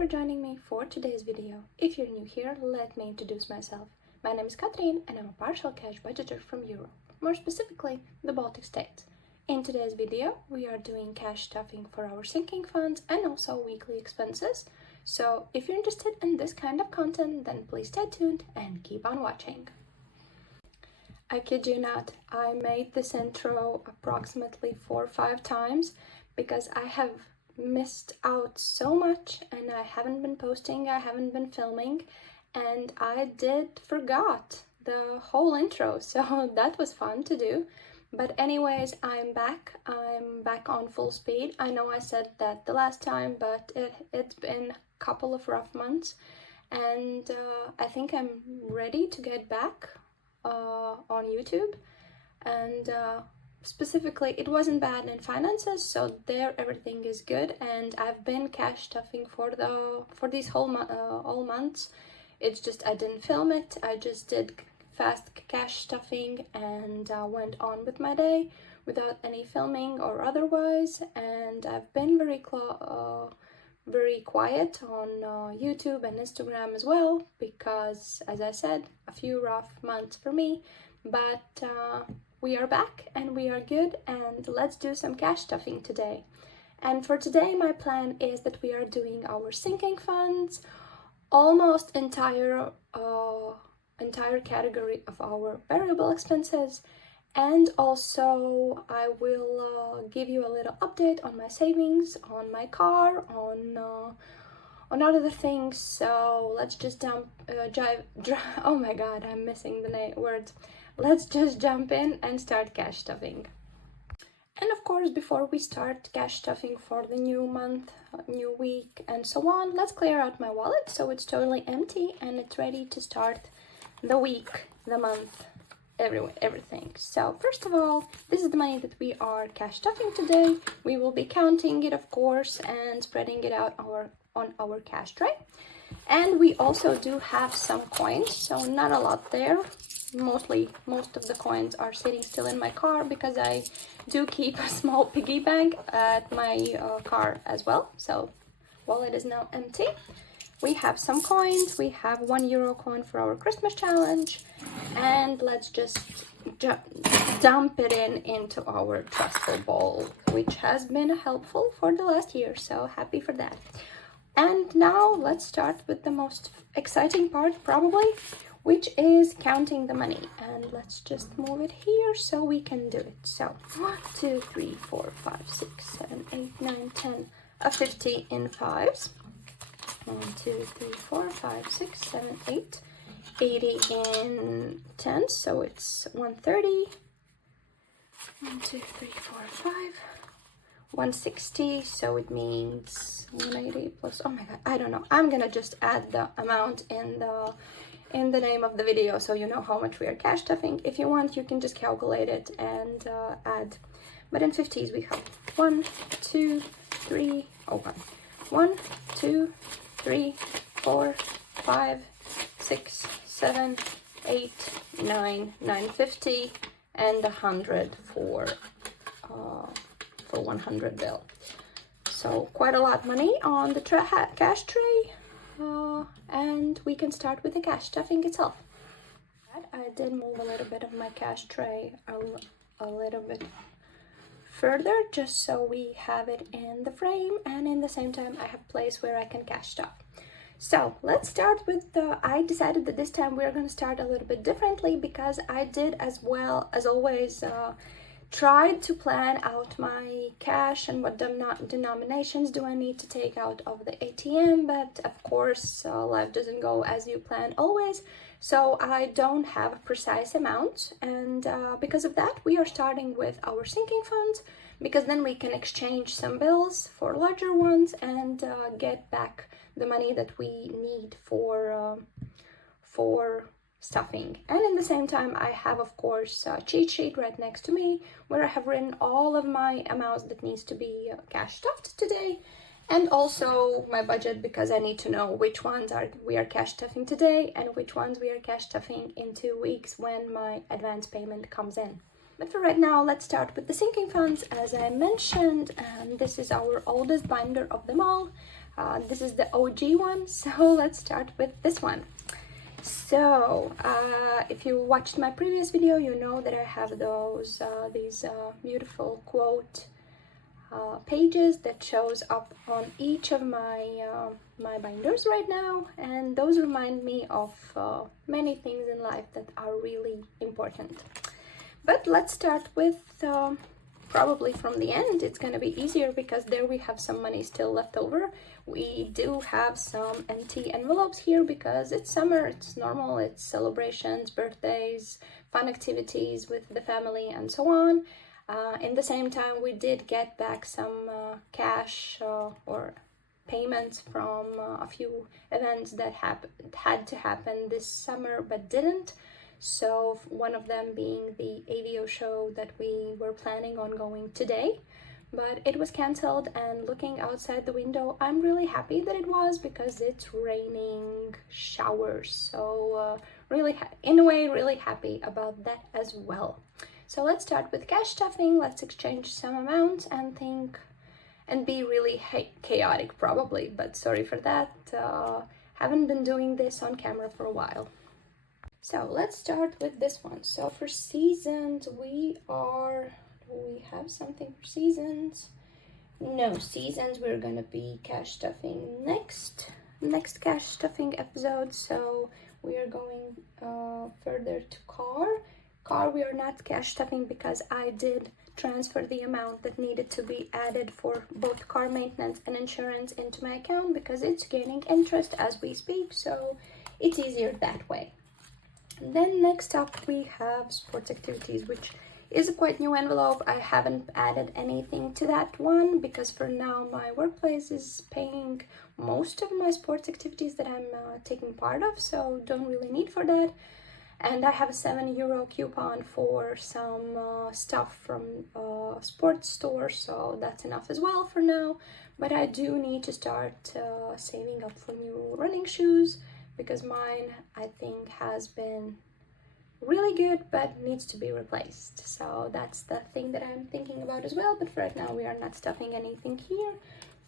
for joining me for today's video. If you're new here, let me introduce myself. My name is Catherine and I'm a partial cash budgeter from Europe, more specifically the Baltic States. In today's video, we are doing cash stuffing for our sinking funds and also weekly expenses. So if you're interested in this kind of content, then please stay tuned and keep on watching. I kid you not, I made this intro approximately 4 or 5 times because I have missed out so much and I haven't been posting, I haven't been filming, and I forgot the whole intro, so that was fun to do. But anyways, I'm back on full speed. I know I said that the last time, but it's been a couple of rough months, and I think I'm ready to get back on YouTube. And specifically, it wasn't bad in finances, so there everything is good, and I've been cash stuffing for these all months. It's just I didn't film it. I just did fast cash stuffing and went on with my day without any filming or otherwise. And I've been very quiet on YouTube and Instagram as well because, as I said, a few rough months for me, but we are back and we are good, and let's do some cash stuffing today. And for today, my plan is that we are doing our sinking funds, almost entire category of our variable expenses, and also I will give you a little update on my savings, on my car, on other things. So let's just oh my god, I'm missing the words. Let's just jump in and start cash stuffing. And of course, before we start cash stuffing for the new month, new week, and so on, let's clear out my wallet so it's totally empty and it's ready to start the week, the month, everything. So first of all, this is the money that we are cash stuffing today. We will be counting it, of course, and spreading it out on our cash tray. And we also do have some coins, so not a lot there. Most of the coins are sitting still in my car because I do keep a small piggy bank at my car as well. So wallet is now empty. We have some coins. We have €1 coin for our Christmas challenge, and let's just dump it into our trustful bowl, which has been helpful for the last year, so happy for that. And now let's start with the most exciting part probably, which is counting the money. And let's just move it here so we can do it. So 1, 2, 3, 4, 5, 6, 7, 8, 9, 10, 50 in fives. 1, 2, 3, 4, 5, 6, 7, 8, 80 in tens, so it's 130. 1, 2, 3, 4, 5, 160, so it means 180 plus, oh my god, I don't know. I'm gonna just add the amount in the name of the video so you know how much we are cash stuffing. If you want, you can just calculate it and add. But in 50s we have 1, 2, 3, open. 1, 2, 3, 4, 5, 6, 7, 8, 9, 950, and 100 for 100 bill. So quite a lot of money on the cash tray, and we can start with the cash stuffing itself. I did move a little bit of my cash tray a little bit further just so we have it in the frame, and in the same time I have a place where I can cash stuff. So let's start with I decided that this time we're going to start a little bit differently because I did, as well as always, tried to plan out my cash and what denominations do I need to take out of the ATM, but of course life doesn't go as you plan always, so I don't have a precise amount, and because of that we are starting with our sinking funds, because then we can exchange some bills for larger ones and get back the money that we need for stuffing. And in the same time I have, of course, a cheat sheet right next to me where I have written all of my amounts that needs to be cash stuffed today, and also my budget, because I need to know which ones we are cash stuffing today and which ones we are cash stuffing in 2 weeks when my advance payment comes in. But for right now, let's start with the sinking funds. As I mentioned, this is our oldest binder of them all. This is the OG one, so let's start with this one. So if you watched my previous video, you know that I have these beautiful quote pages that shows up on each of my binders right now, and those remind me of many things in life that are really important. But let's start with probably from the end. It's gonna be easier because there we have some money still left over. We do have some empty envelopes here because it's summer, it's normal, it's celebrations, birthdays, fun activities with the family, and so on. In the same time, we did get back some cash or payments from a few events that had to happen this summer but didn't. So one of them being the AVO show that we were planning on going today, but it was cancelled. And looking outside the window, I'm really happy that it was, because it's raining showers. So really, in a way, really happy about that as well. So let's start with cash stuffing. Let's exchange some amounts and think and be really chaotic probably, but sorry for that. Haven't been doing this on camera for a while. So let's start with this one. So for seasons, do we have something for seasons? No, seasons, we're gonna be cash stuffing next cash stuffing episode. So we are going further to car. We are not cash stuffing because I did transfer the amount that needed to be added for both car maintenance and insurance into my account, because it's gaining interest as we speak, so it's easier that way. Then next up we have sports activities, which is a quite new envelope. I haven't added anything to that one because for now my workplace is paying most of my sports activities that I'm taking part of, so don't really need for that. And I have a €7 coupon for some stuff from sports store, so that's enough as well for now. But I do need to start saving up for new running shoes, because mine, I think, has been really good but needs to be replaced. So that's the thing that I'm thinking about as well. But for right now, we are not stuffing anything here.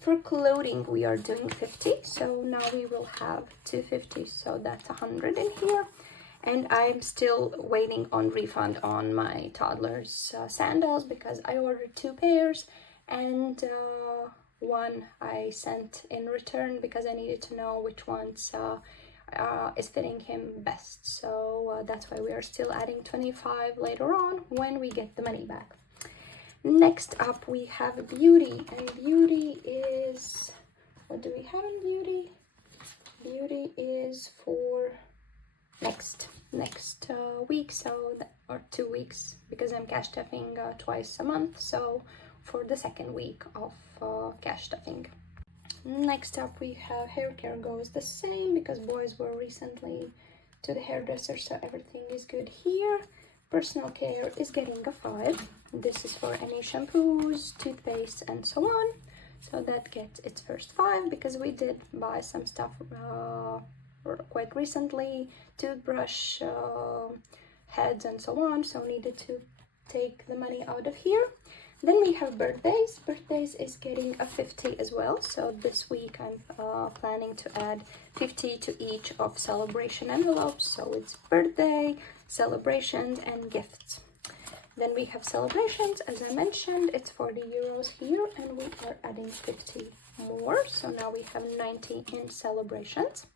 For clothing, we are doing 50, so now we will have 250, so that's 100 in here. And I'm still waiting on refund on my toddler's sandals, because I ordered 2 pairs and one I sent in return because I needed to know which ones is fitting him best. So that's why we are still adding 25 later on when we get the money back. Next up we have beauty, and beauty is, what do we have in beauty? Beauty is for next week, so or 2 weeks, because I'm cash stuffing twice a month, so for the second week of cash stuffing. Next up we have hair care, goes the same because boys were recently to the hairdresser, so everything is good here. Personal care is getting a 5. This is for any shampoos, toothpaste, and so on, so that gets its first 5 because we did buy some stuff quite recently, toothbrush heads and so on, so needed to take the money out of here. Then we have birthdays. Birthdays is getting a 50 as well, so this week I'm planning to add 50 to each of celebration envelopes, so it's birthday, celebrations, and gifts. Then we have celebrations, as I mentioned, it's 40 euros here, and we are adding 50 more, so now we have 90 in celebrations.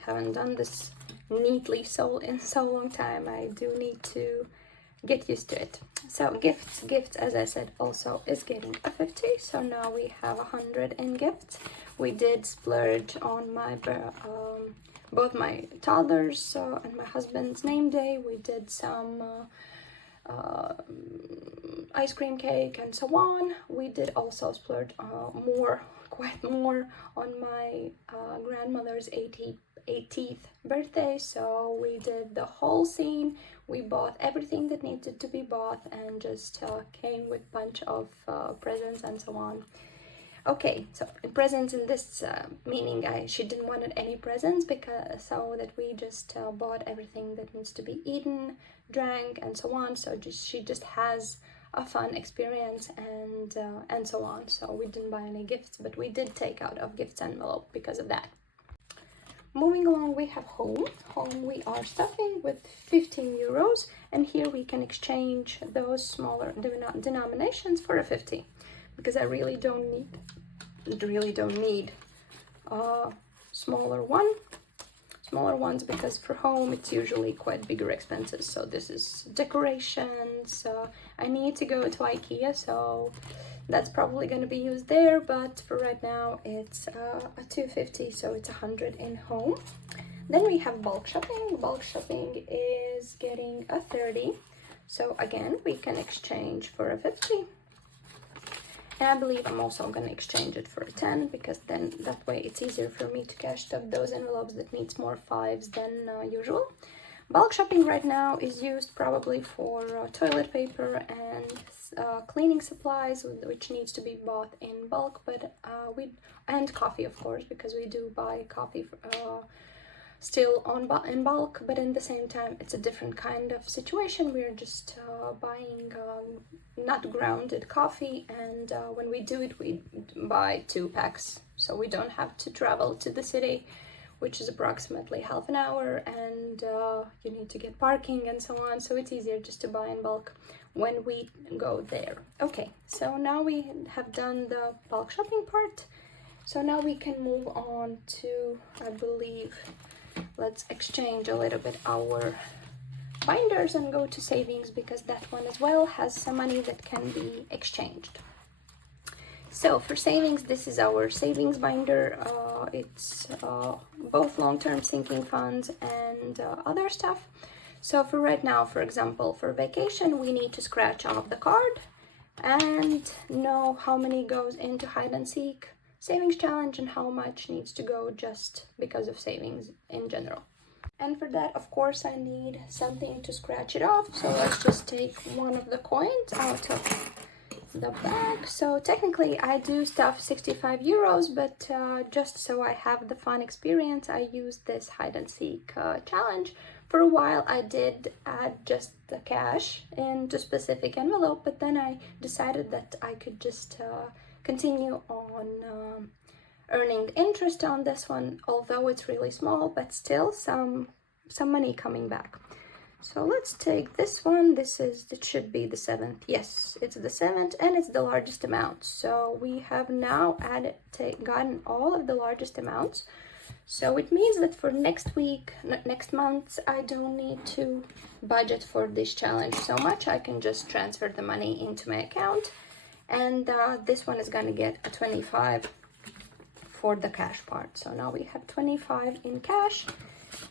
Haven't done this neatly in so long time. I do need to get used to it. So gifts, as I said, also is getting a 50, so now we have 100 in gifts. We did splurge on my both my toddlers and my husband's name day. We did some ice cream cake and so on. We did also splurge quite more on my grandmother's 80th birthday, so we did the whole scene. We bought everything that needed to be bought and just came with a bunch of presents and so on. Okay, so presents in this meaning she didn't want any presents, because so that we just bought everything that needs to be eaten, drank, and so on. So she just has a fun experience, and so on. So we didn't buy any gifts, but we did take out of gifts envelope because of that. Moving along, we have home. Home we are stuffing with 15 euros, and here we can exchange those smaller denominations for a 50, because I really don't need a smaller ones, because for home it's usually quite bigger expenses. So this is decorations. I need to go to IKEA, so that's probably going to be used there, but for right now it's a 250, so it's 100 in home. Then we have bulk shopping. Bulk shopping is getting a 30, so again we can exchange for a 50. And I believe I'm also going to exchange it for a 10, because then that way it's easier for me to cash up those envelopes that needs more 5s than usual. Bulk shopping right now is used probably for toilet paper and cleaning supplies, which needs to be bought in bulk, but and coffee, of course, because we do buy coffee still in bulk, but in the same time it's a different kind of situation. We're just buying not grounded coffee, and when we do it, we buy 2 packs, so we don't have to travel to the city, which is approximately half an hour, and you need to get parking and so on, so it's easier just to buy in bulk when we go there. Okay, so now we have done the bulk shopping part, so now we can move on to, I believe, let's exchange a little bit our binders and go to savings, because that one as well has some money that can be exchanged. So for savings, this is our savings binder. It's both long-term sinking funds and other stuff. So for right now, for example, for vacation, we need to scratch off the card and know how many goes into hide and seek savings challenge and how much needs to go just because of savings in general. And for that, of course, I need something to scratch it off. So let's just take one of the coins out of the bag. So technically I do stuff 65 euros, but just so I have the fun experience, I used this hide and seek challenge. For a while I did add just the cash into specific envelope, but then I decided that I could just continue on earning interest on this one, although it's really small, but still some money coming back. So let's take this one. It should be the 7th. Yes, it's the 7th, and it's the largest amount. So we have now gotten all of the largest amounts. So it means that for next month, I don't need to budget for this challenge so much. I can just transfer the money into my account, and this one is gonna get a 25 for the cash part. So now we have 25 in cash,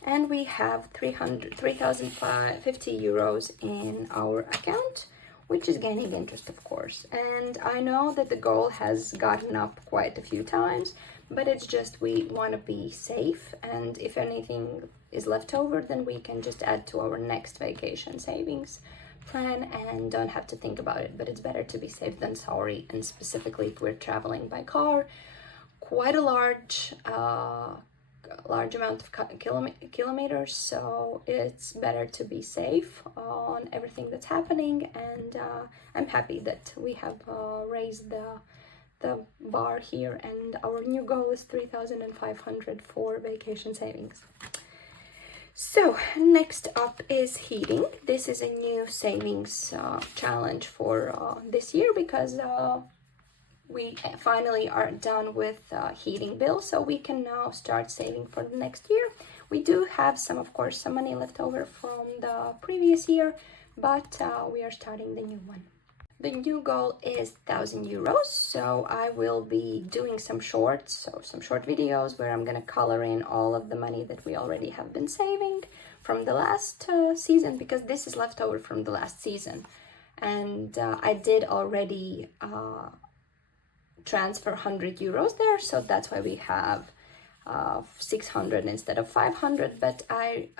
and we have 3,050 euros in our account, which is gaining interest, of course. And I know that the goal has gotten up quite a few times, but it's just we want to be safe, and if anything is left over, then we can just add to our next vacation savings plan and don't have to think about it. But it's better to be safe than sorry, and specifically if we're traveling by car, quite a large amount of kilometers, so it's better to be safe on everything that's happening. And I'm happy that we have raised the bar here, and our new goal is 3,500 for vacation savings. So next up is heating. This is a new savings challenge for this year, because we finally are done with heating bills, so we can now start saving for the next year. We do have some money left over from the previous year, but we are starting the new one. The new goal is 1,000 euros, so I will be doing some short videos where I'm gonna color in all of the money that we already have been saving from the last season, because this is left over from the last season. And I did already transfer 100 euros there, so that's why we have 600 instead of 500. But I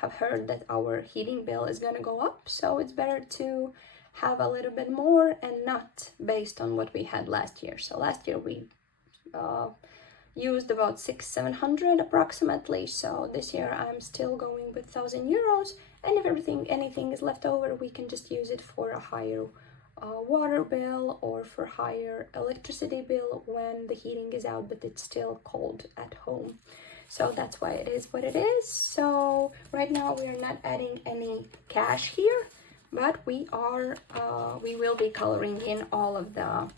have heard that our heating bill is gonna go up, so it's better to have a little bit more and not based on what we had last year. So last year we used about 600-700 approximately, so this year I'm still going with 1,000 euros, and if anything is left over, we can just use it for a higher water bill or for higher electricity bill when the heating is out but it's still cold at home. So that's why it is what it is. So right now we are not adding any cash here, but we will be coloring in all of the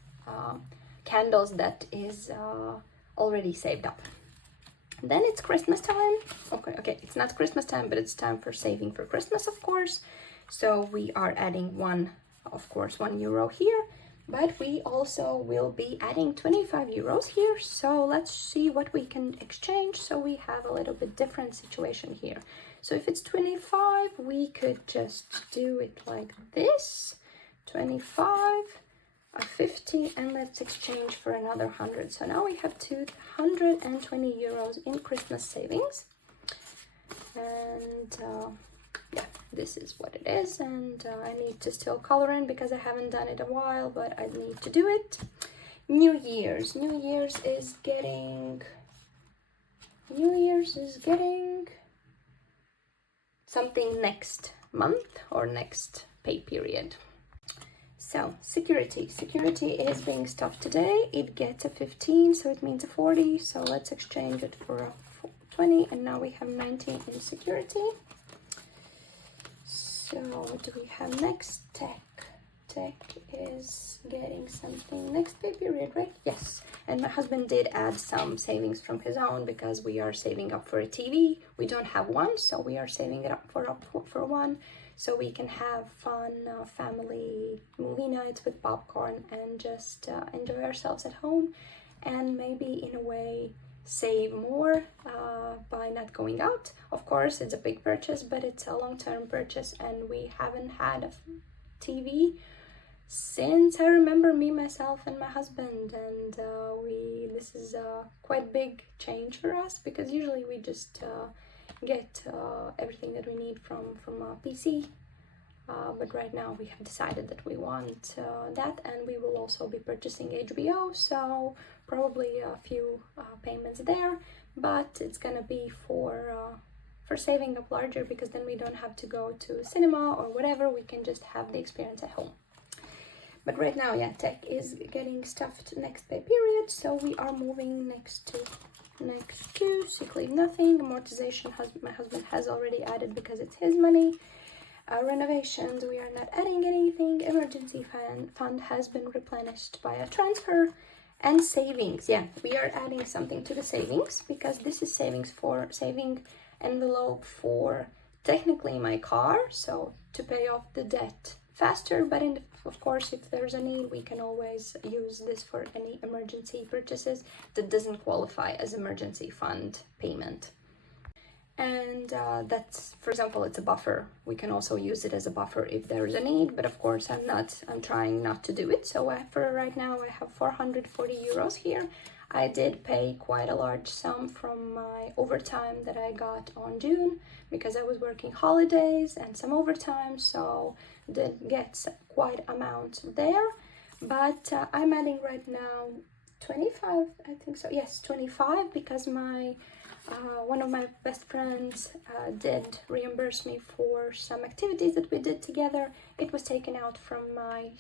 candles that is already saved up. Then it's Christmas time. Okay, it's not Christmas time, but it's time for saving for Christmas, of course. So we are adding €1 here, but we also will be adding 25 euros here. So let's see what we can exchange. So we have a little bit different situation here. So if it's 25, we could just do it like this, 25, a 50, and let's exchange for another 100. So now we have 220 euros in Christmas savings. And yeah, this is what it is. And I need to still color in because I haven't done it a while, but I need to do it. New Year's is getting something next month or next pay period. So security is being stuffed today. It gets a 15, so it means a 40. So let's exchange it for a 20, and now we have 19 in security. So what do we have next? Tech is getting something next pay period, right? Yes. And my husband did add some savings from his own because we are saving up for a TV. We don't have one, so we are saving it up for one, so we can have fun family movie nights with popcorn and just enjoy ourselves at home, and maybe in a way save more by not going out. Of course, it's a big purchase, but it's a long-term purchase, and we haven't had a TV since I remember me, myself, and my husband, and this is a quite big change for us because usually we just get everything that we need from a PC. But right now we have decided that we want that, and we will also be purchasing HBO, so probably a few payments there, but it's gonna be for saving up larger, because then we don't have to go to cinema or whatever. We can just have the experience at home. But right now, yeah, tech is getting stuffed next pay period, so we are moving next to sick leave, nothing. Amortization, my husband has already added because it's his money. Renovations, we are not adding anything. Emergency fund has been replenished by a transfer. And savings, yeah, we are adding something to the savings because this is saving envelope for technically my car, so to pay off the debt faster, but of course, if there's a need, we can always use this for any emergency purchases that doesn't qualify as emergency fund payment. And that's, for example, it's a buffer. We can also use it as a buffer if there's a need, but of course I'm trying not to do it. So for right now, I have 440 euros here. I did pay quite a large sum from my overtime that I got on June because I was working holidays and some overtime, so did get quite amount there. But I'm adding right now 25, I think so. Yes, 25, because my one of my best friends did reimburse me for some activities that we did together. It was taken out from my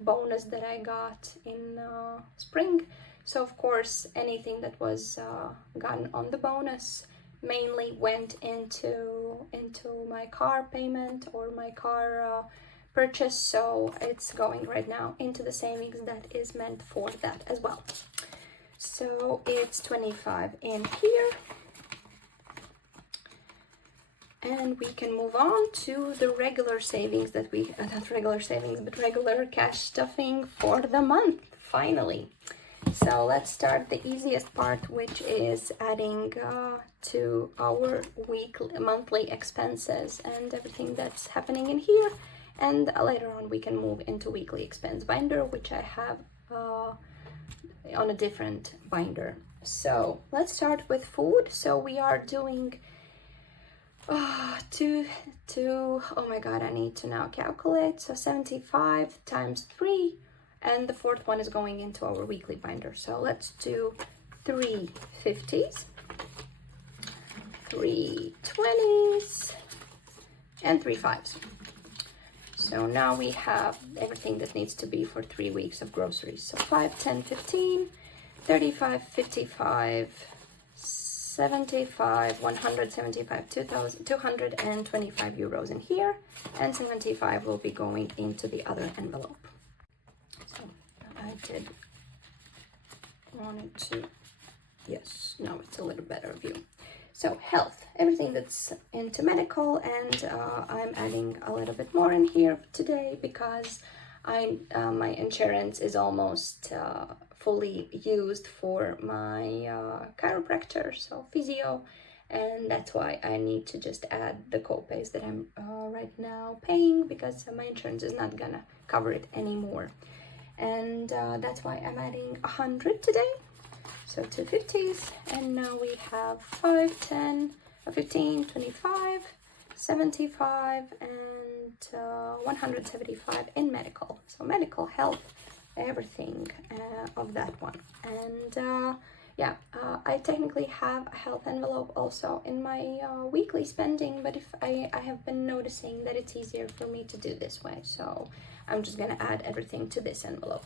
bonus that I got in spring. So of course, anything that was gotten on the bonus mainly went into my car payment or my car purchase. So it's going right now into the savings that is meant for that as well. So it's 25 in here, and we can move on to the regular savings that we, not regular savings, but regular cash stuffing for the month, finally. So let's start the easiest part, which is adding to our monthly expenses and everything that's happening in here. And later on we can move into weekly expense binder, which I have on a different binder. So let's start with food. So we are doing oh my god, I need to now calculate. So 75 times 3, and the fourth one is going into our weekly binder. So let's do 3 50s, 3 20s, and 3 5s. So now we have everything that needs to be for 3 weeks of groceries. So 5, 10, 15, 35, 55, 75, 175, 225 euros in here, and 75 will be going into the other envelope. So I did wanted to, yes, now it's a little better view. So health, everything that's into medical, and I'm adding a little bit more in here today because my insurance is almost fully used for my chiropractor, so physio, and that's why I need to just add the co-pays that I'm right now paying because my insurance is not gonna cover it anymore. And that's why I'm adding 100 today, so 250s, and now we have 5, 10, 15, 25, 75, and 175 in medical. So medical, health, everything of that one. And yeah, I technically have a health envelope also in my weekly spending, but if I have been noticing that it's easier for me to do this way, so I'm just gonna add everything to this envelope.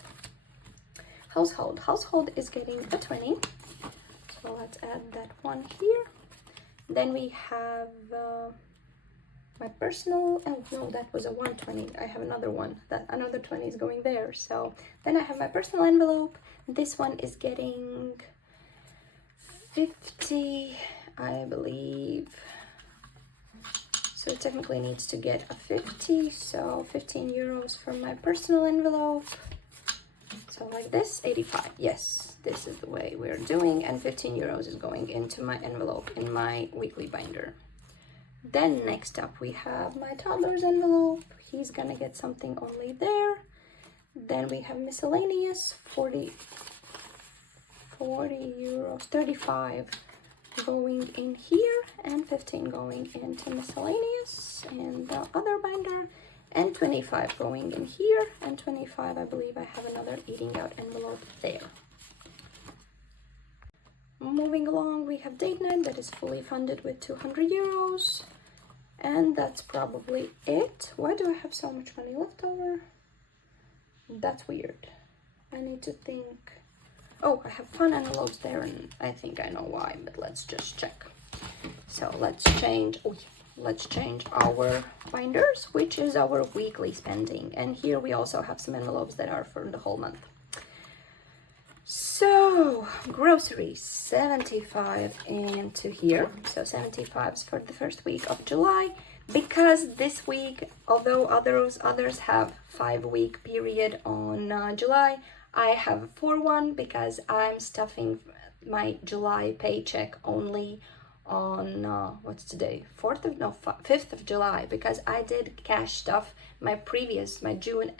Household is getting a 20, so let's add that one here. Then we have my personal, oh no, that was a 120. I have another one, that another 20 is going there. So then I have my personal envelope. This one is getting 50, I believe. So it technically needs to get a 50, so 15 euros from my personal envelope. So like this, 85, yes, this is the way we're doing, and 15 euros is going into my envelope in my weekly binder. Then next up we have my toddler's envelope. He's gonna get something only there. Then we have miscellaneous, 40 euros, 35 going in here, and 15 going into miscellaneous and the other binder, and 25 going in here, and 25, I believe I have another eating out envelope there. Moving along, we have date night that is fully funded with 200 euros, and that's probably it. Why do I have so much money left over? That's weird. I need to think. Oh, I have fun envelopes there, and I think I know why, but let's just check. So let's change our binders, which is our weekly spending, and here we also have some envelopes that are for the whole month. So groceries, 75 into here, so 75s for the first week of July, because this week, although others have 5-week period on July, I have a 4-1 because I'm stuffing my July paycheck only on what's today, 5th of July, because I did cash stuff my June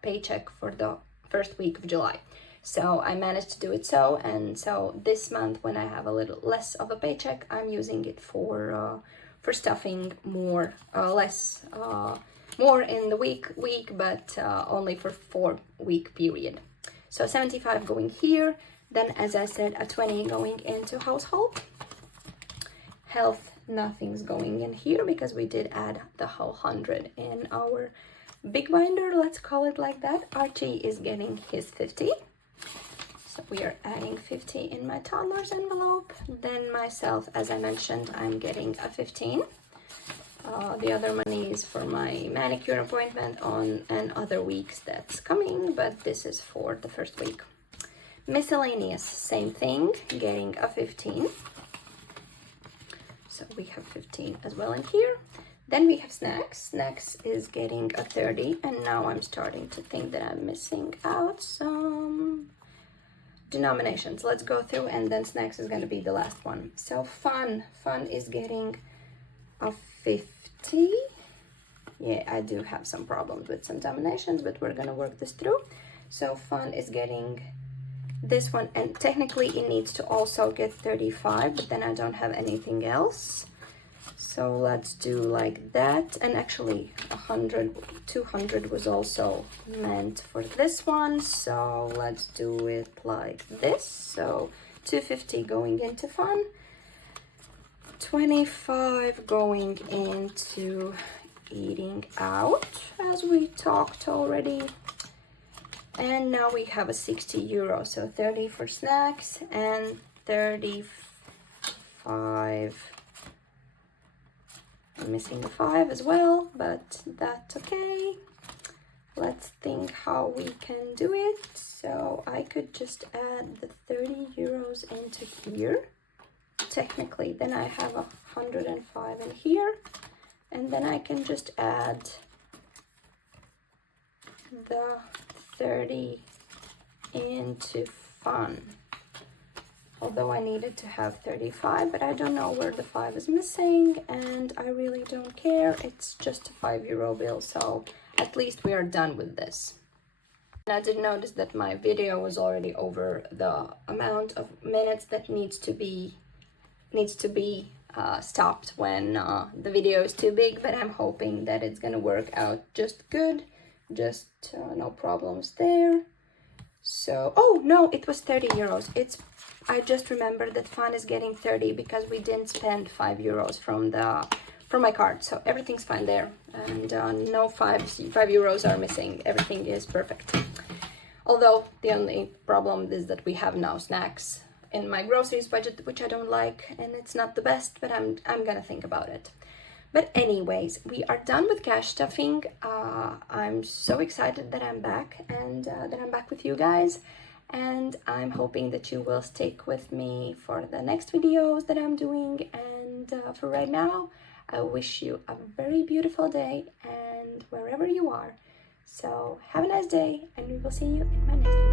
paycheck for the first week of July. So I managed to do it so, and so this month when I have a little less of a paycheck, I'm using it for stuffing more in the week, but only for 4-week period. So 75 going here, then as I said, a 20 going into household. Health, nothing's going in here because we did add the whole 100 in our big binder, let's call it like that. Archie is getting his 50. So we are adding 50 in my toddler's envelope. Then myself, as I mentioned, I'm getting a 15. The other money is for my manicure appointment and other weeks that's coming, but this is for the first week. Miscellaneous, same thing, getting a 15. So we have 15 as well in here. Then we have snacks. Snacks is getting a 30, and now I'm starting to think that I'm missing out some denominations. Let's go through, and then snacks is going to be the last one. So fun is getting a 50. Yeah, I do have some problems with some denominations, but we're going to work this through. So fun is getting this one, and technically it needs to also get 35, but then I don't have anything else. So let's do like that. And actually 200 was also meant for this one, so let's do it like this. So 250 going into fun, 25 going into eating out, as we talked already. And now we have a 60 euro, so 30 for snacks and 35. I'm missing a 5 as well, but that's okay. Let's think how we can do it. So I could just add the 30 euros into here. Technically, then I have 105 in here. And then I can just add the 30 into fun. Although I needed to have 35, but I don't know where the 5 is missing, and I really don't care. It's just a 5 euro bill, so at least we are done with this. And I did notice that my video was already over the amount of minutes that needs to be stopped when the video is too big, but I'm hoping that it's gonna work out just good. Just no problems there. So, oh no, it was 30 euros. I just remembered that fun is getting 30 because we didn't spend 5 euros from my card, so everything's fine there, and no 5 euros are missing. Everything is perfect. Although the only problem is that we have now snacks in my groceries budget, which I don't like, and it's not the best, but I'm gonna think about it. But anyways, we are done with cash stuffing. I'm so excited that I'm back, and that I'm back with you guys. And I'm hoping that you will stick with me for the next videos that I'm doing. And for right now, I wish you a very beautiful day and wherever you are. So have a nice day, and we will see you in my next video.